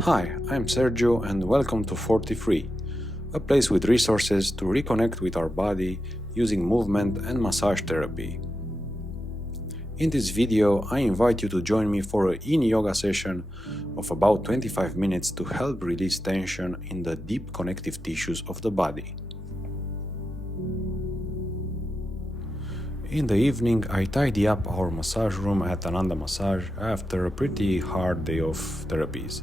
Hi, I'm Sergio and welcome to 43, a place with resources to reconnect with our body using movement and massage therapy. In this video, I invite you to join me for a Yin Yoga session of about 25 minutes to help release tension in the deep connective tissues of the body. In the evening, I tidy up our massage room at Ananda Massage after a pretty hard day of therapies.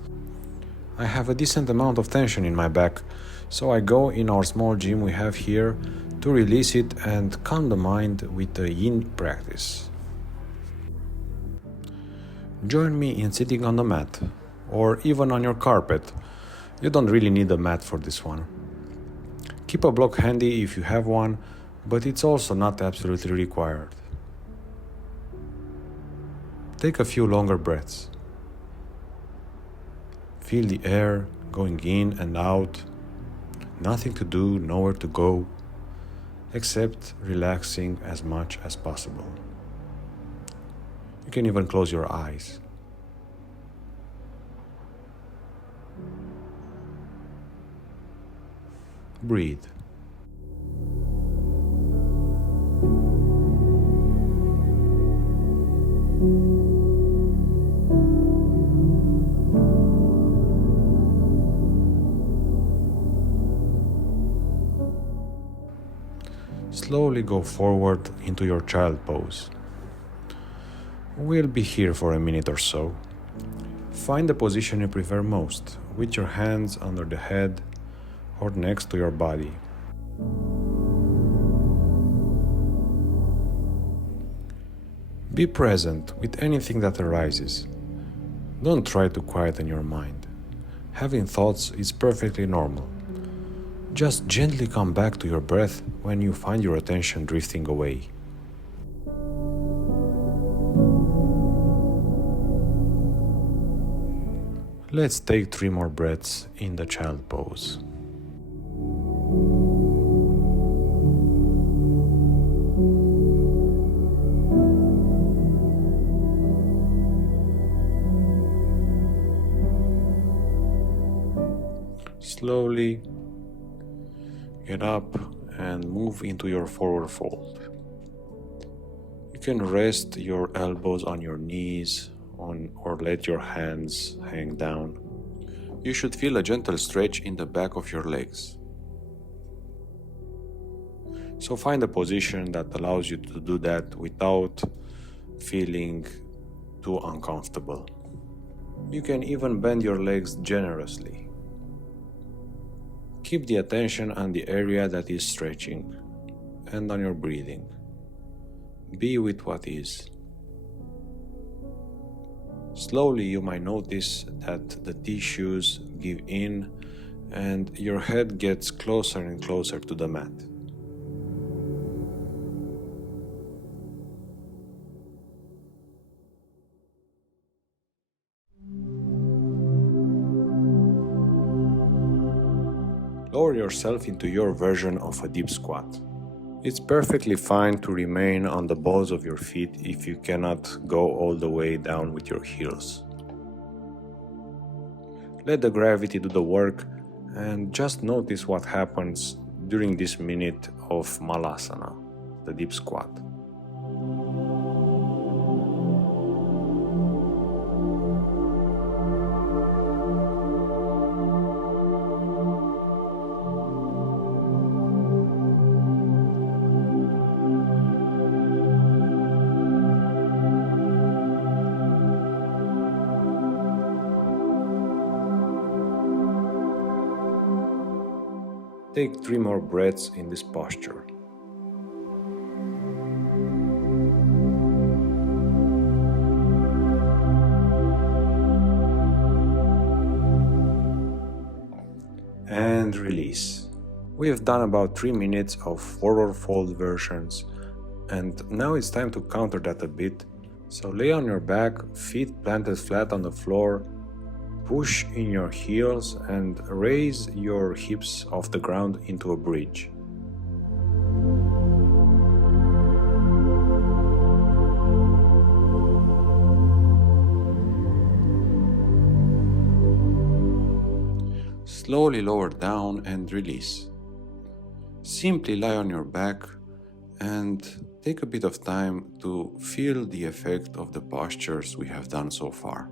I have a decent amount of tension in my back, so I go in our small gym we have here to release it and calm the mind with a Yin practice. Join me in sitting on the mat, or even on your carpet. You don't really need a mat for this one. Keep a block handy if you have one, but it's also not absolutely required. Take a few longer breaths. Feel the air going in and out. Nothing to do, nowhere to go, except relaxing as much as possible. You can even close your eyes. Breathe. Slowly go forward into your child pose. We'll be here for a minute or so. Find the position you prefer most, with your hands under the head or next to your body. Be present with anything that arises. Don't try to quieten your mind. Having thoughts is perfectly normal. Just gently come back to your breath when you find your attention drifting away. Let's take 3 more breaths in the child pose. Slowly get up and move into your forward fold. You can rest your elbows on your knees or let your hands hang down. You should feel a gentle stretch in the back of your legs. So find a position that allows you to do that without feeling too uncomfortable. You can even bend your legs generously. Keep the attention on the area that is stretching and on your breathing. Be with what is. Slowly you might notice that the tissues give in and your head gets closer and closer to the mat. Lower yourself into your version of a deep squat. It's perfectly fine to remain on the balls of your feet if you cannot go all the way down with your heels. Let the gravity do the work and just notice what happens during this minute of Malasana, the deep squat. Take 3 more breaths in this posture. And release. We have done about 3 minutes of forward fold versions, and now it's time to counter that a bit. So lay on your back, feet planted flat on the floor, push in your heels and raise your hips off the ground into a bridge. Slowly lower down and release. Simply lie on your back and take a bit of time to feel the effect of the postures we have done so far.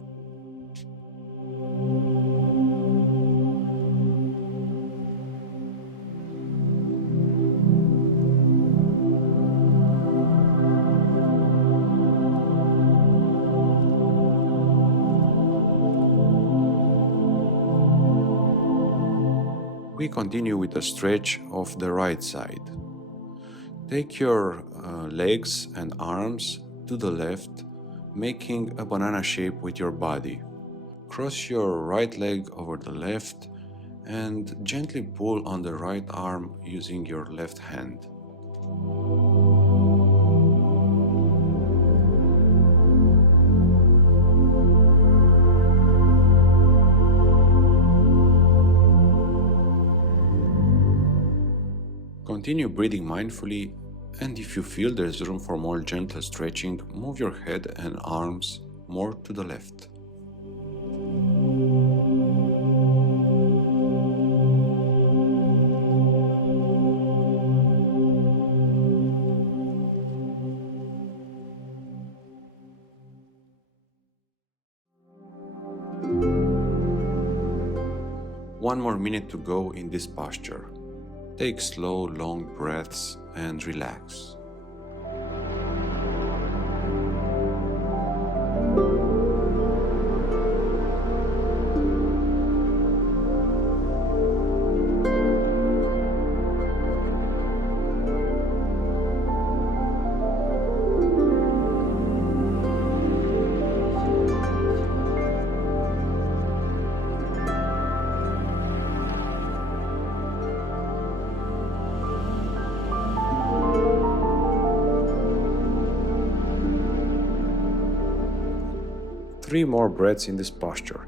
We continue with a stretch of the right side. Take your legs and arms to the left, making a banana shape with your body. Cross your right leg over the left and gently pull on the right arm using your left hand. Continue breathing mindfully, and if you feel there's room for more gentle stretching, move your head and arms more to the left. One more minute to go in this posture. Take slow, long breaths and relax. Three more breaths in this posture.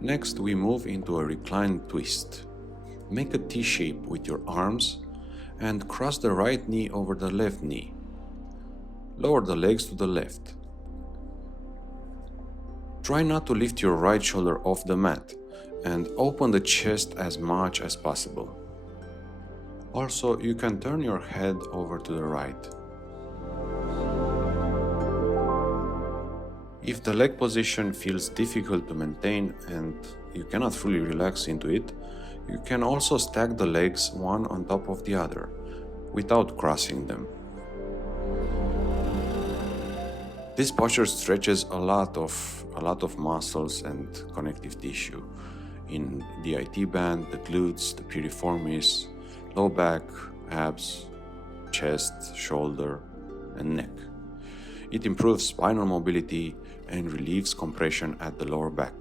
Next, we move into a reclined twist. Make a T shape with your arms and cross the right knee over the left knee. Lower the legs to the left. Try not to lift your right shoulder off the mat and open the chest as much as possible. Also, you can turn your head over to the right. If the leg position feels difficult to maintain and you cannot fully relax into it, you can also stack the legs one on top of the other, without crossing them. This posture stretches a lot of muscles and connective tissue in the IT band, the glutes, the piriformis, low back, abs, chest, shoulder, and neck. It improves spinal mobility and relieves compression at the lower back.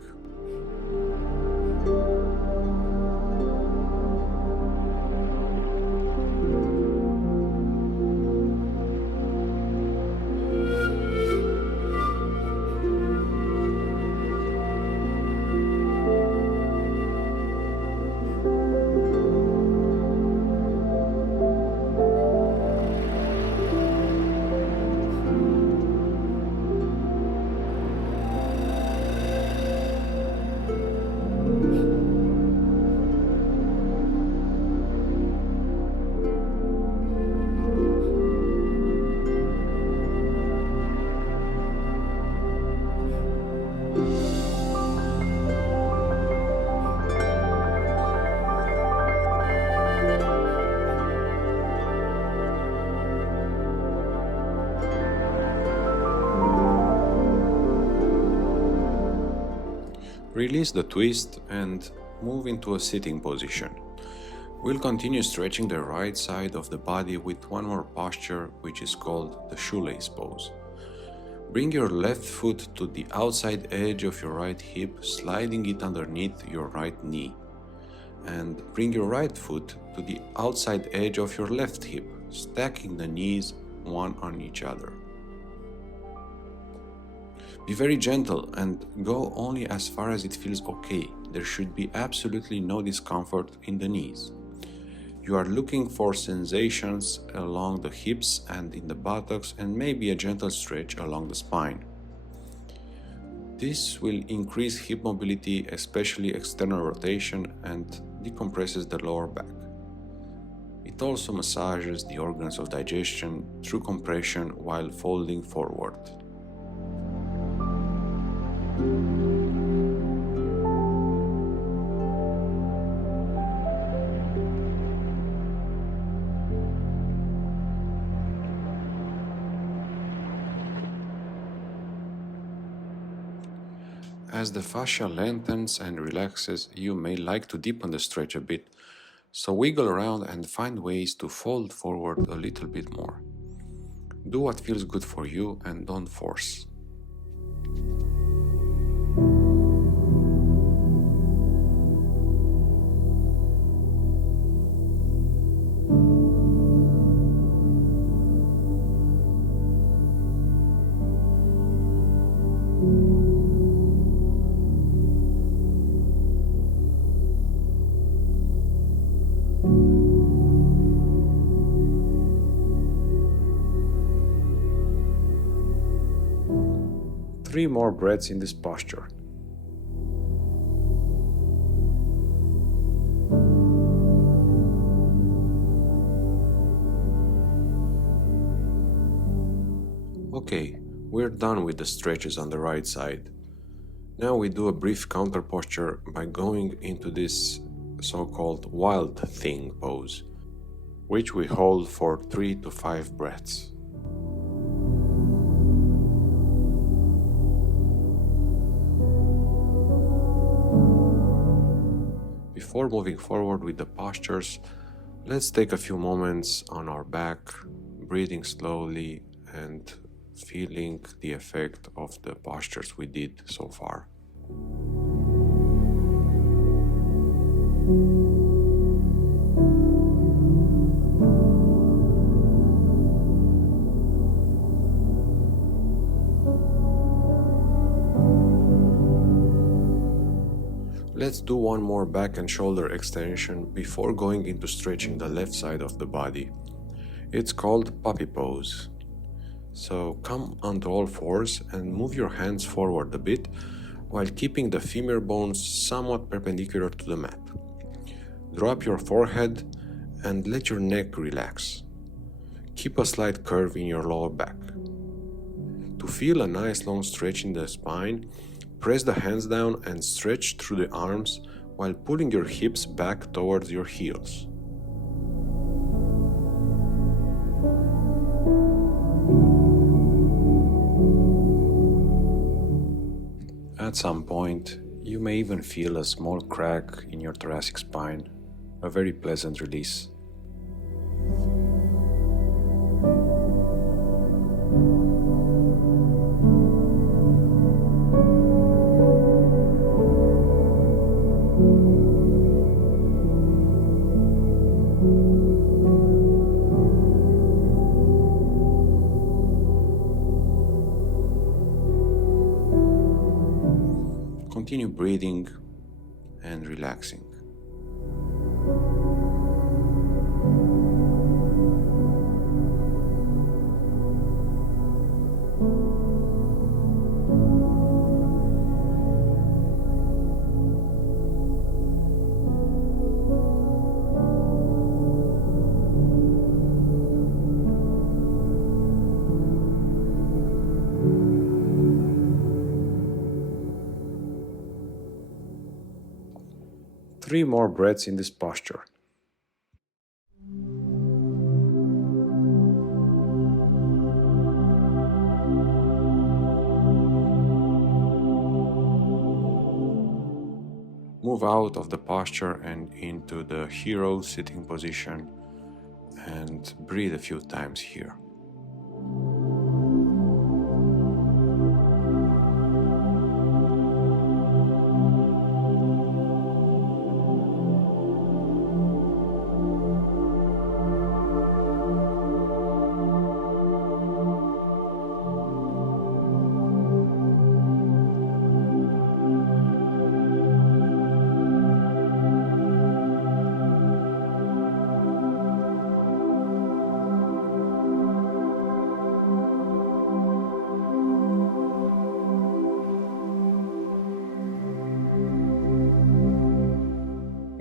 Release the twist and move into a sitting position. We'll continue stretching the right side of the body with one more posture, which is called the shoelace pose. Bring your left foot to the outside edge of your right hip, sliding it underneath your right knee. And bring your right foot to the outside edge of your left hip, stacking the knees one on each other. Be very gentle and go only as far as it feels okay. There should be absolutely no discomfort in the knees. You are looking for sensations along the hips and in the buttocks, and maybe a gentle stretch along the spine. This will increase hip mobility, especially external rotation, and decompresses the lower back. It also massages the organs of digestion through compression while folding forward. As the fascia lengthens and relaxes, you may like to deepen the stretch a bit, so wiggle around and find ways to fold forward a little bit more. Do what feels good for you and don't force. Three more breaths in this posture. Okay, we're done with the stretches on the right side. Now we do a brief counter posture by going into this so-called wild thing pose, which we hold for 3 to 5 breaths. Before moving forward with the postures, let's take a few moments on our back, breathing slowly and feeling the effect of the postures we did so far. Let's do one more back and shoulder extension before going into stretching the left side of the body. It's called puppy pose. So come onto all fours and move your hands forward a bit while keeping the femur bones somewhat perpendicular to the mat. Drop your forehead and let your neck relax. Keep a slight curve in your lower back. To feel a nice long stretch in the spine, press the hands down and stretch through the arms while pulling your hips back towards your heels. At some point, you may even feel a small crack in your thoracic spine, a very pleasant release. Continue breathing and relaxing. Three more breaths in this posture. Move out of the posture and into the hero sitting position and breathe a few times here.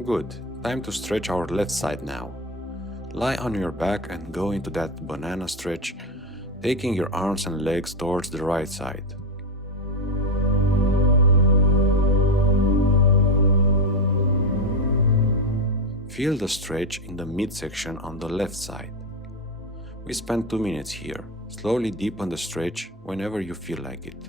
Good. Time to stretch our left side now. Lie on your back and go into that banana stretch, taking your arms and legs towards the right side. Feel the stretch in the midsection on the left side. We spend 2 minutes here. Slowly deepen the stretch whenever you feel like it.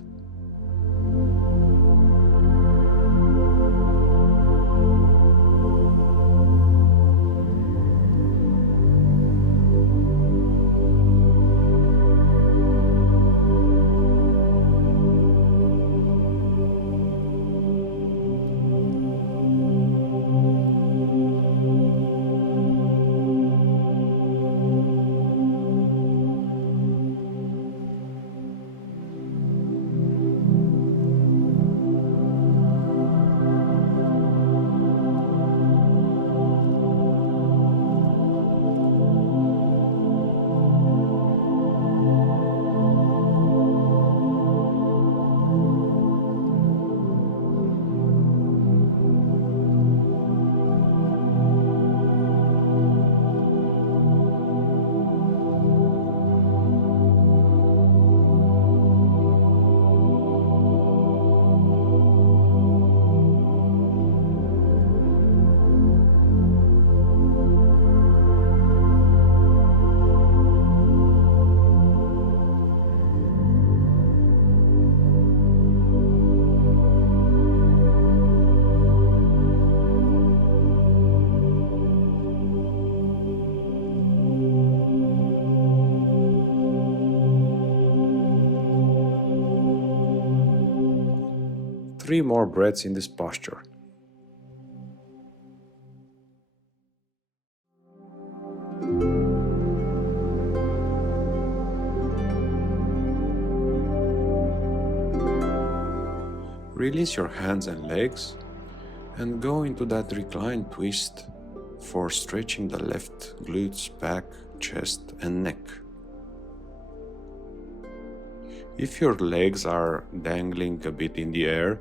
Three more breaths in this posture. Release your hands and legs and go into that reclined twist for stretching the left glutes, back, chest and neck. If your legs are dangling a bit in the air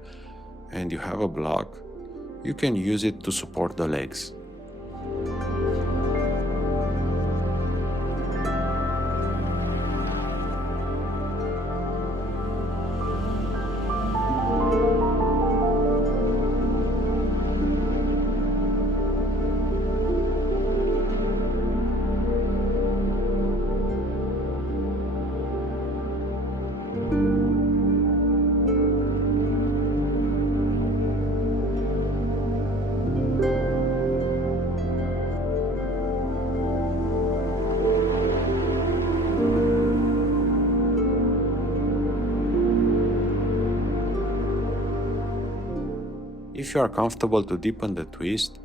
and you have a block, you can use it to support the legs. If you are comfortable to deepen the twist,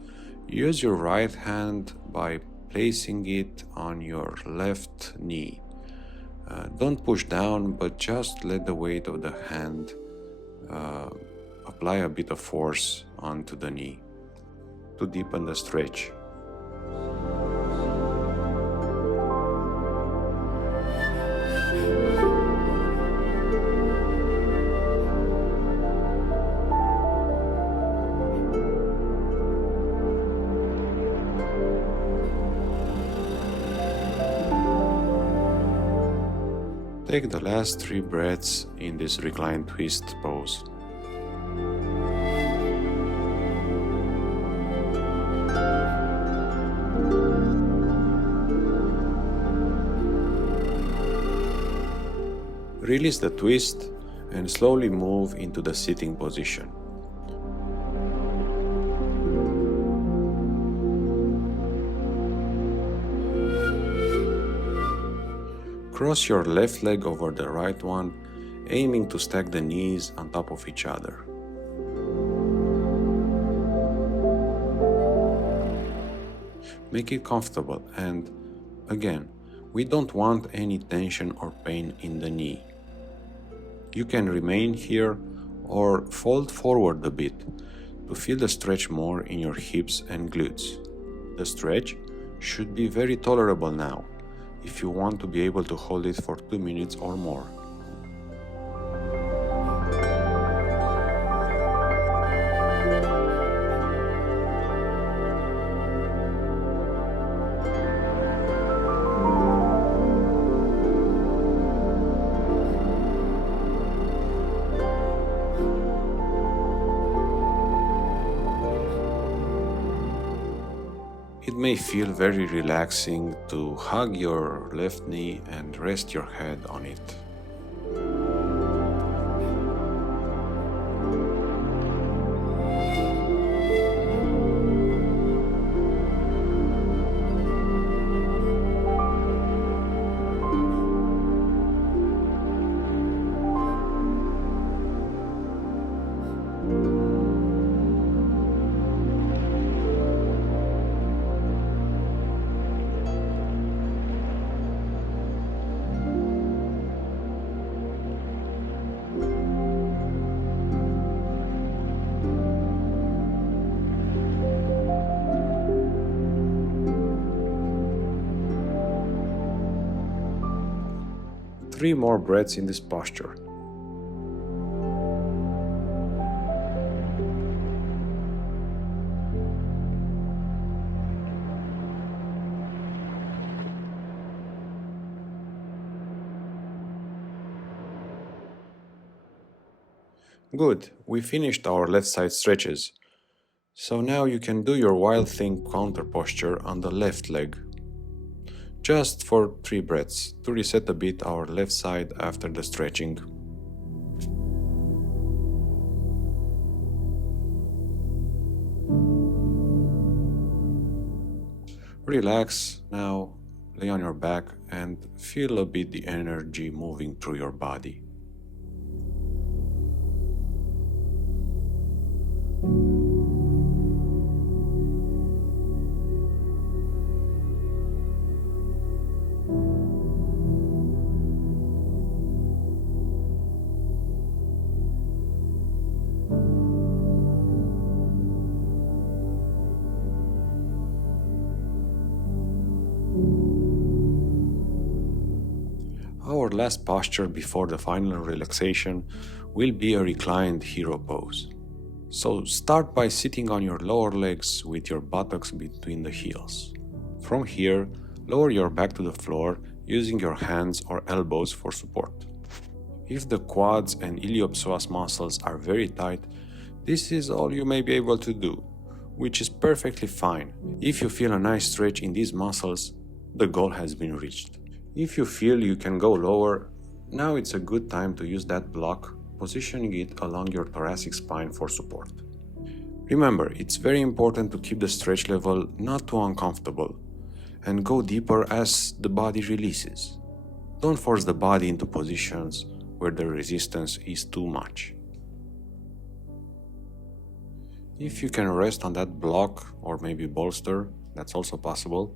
use your right hand by placing it on your left knee. Don't push down, but just let the weight of the hand apply a bit of force onto the knee to deepen the stretch. Take the last 3 breaths in this reclined twist pose. Release the twist and slowly move into the sitting position. Cross your left leg over the right one, aiming to stack the knees on top of each other. Make it comfortable and, again, we don't want any tension or pain in the knee. You can remain here or fold forward a bit to feel the stretch more in your hips and glutes. The stretch should be very tolerable now, if you want to be able to hold it for 2 minutes or more. It may feel very relaxing to hug your left knee and rest your head on it. Three more breaths in this posture. Good, we finished our left side stretches. So now you can do your wild thing counter posture on the left leg. Just for 3 breaths to reset a bit our left side after the stretching. Relax now, lay on your back and feel a bit the energy moving through your body. Our last posture before the final relaxation will be a reclined hero pose. So start by sitting on your lower legs with your buttocks between the heels. From here, lower your back to the floor using your hands or elbows for support. If the quads and iliopsoas muscles are very tight, this is all you may be able to do, which is perfectly fine. If you feel a nice stretch in these muscles, the goal has been reached. If you feel you can go lower, now it's a good time to use that block, positioning it along your thoracic spine for support. Remember, it's very important to keep the stretch level not too uncomfortable and go deeper as the body releases. Don't force the body into positions where the resistance is too much. If you can rest on that block or maybe bolster, that's also possible,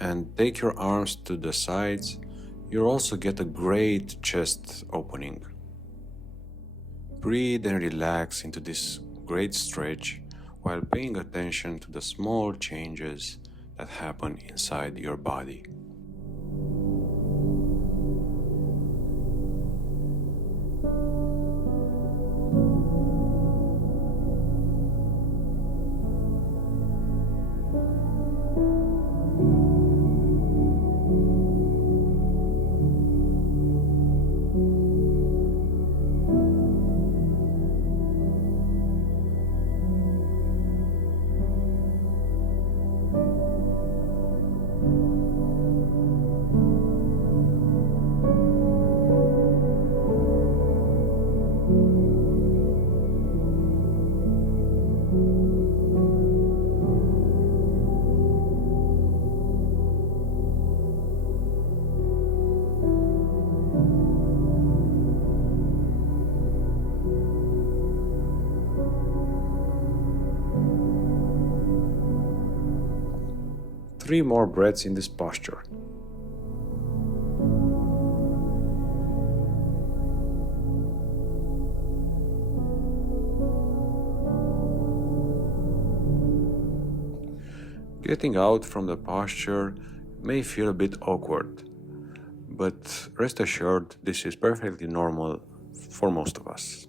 and take your arms to the sides, you'll also get a great chest opening. Breathe and relax into this great stretch while paying attention to the small changes that happen inside your body. Three more breaths in this posture. Getting out from the posture may feel a bit awkward, but rest assured this is perfectly normal for most of us.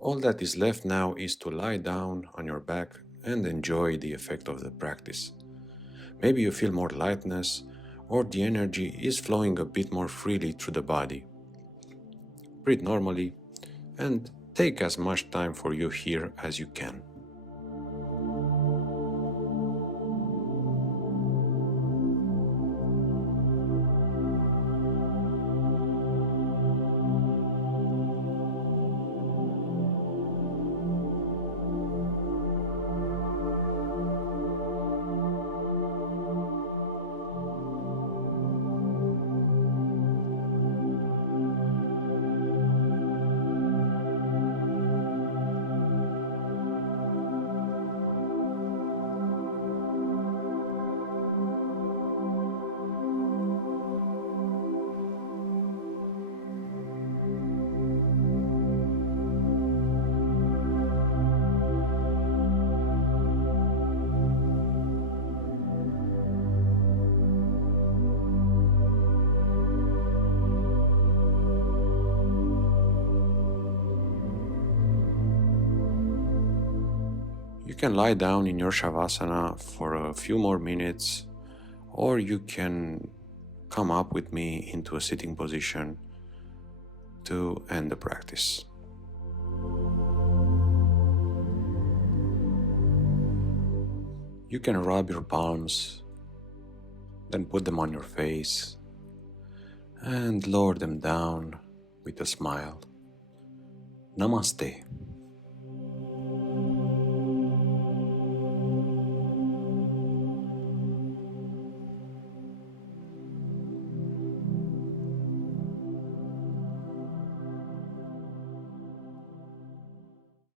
All that is left now is to lie down on your back and enjoy the effect of the practice. Maybe you feel more lightness, or the energy is flowing a bit more freely through the body. Breathe normally and take as much time for you here as you can. You can lie down in your Shavasana for a few more minutes, or you can come up with me into a sitting position to end the practice. You can rub your palms, then put them on your face and lower them down with a smile. Namaste.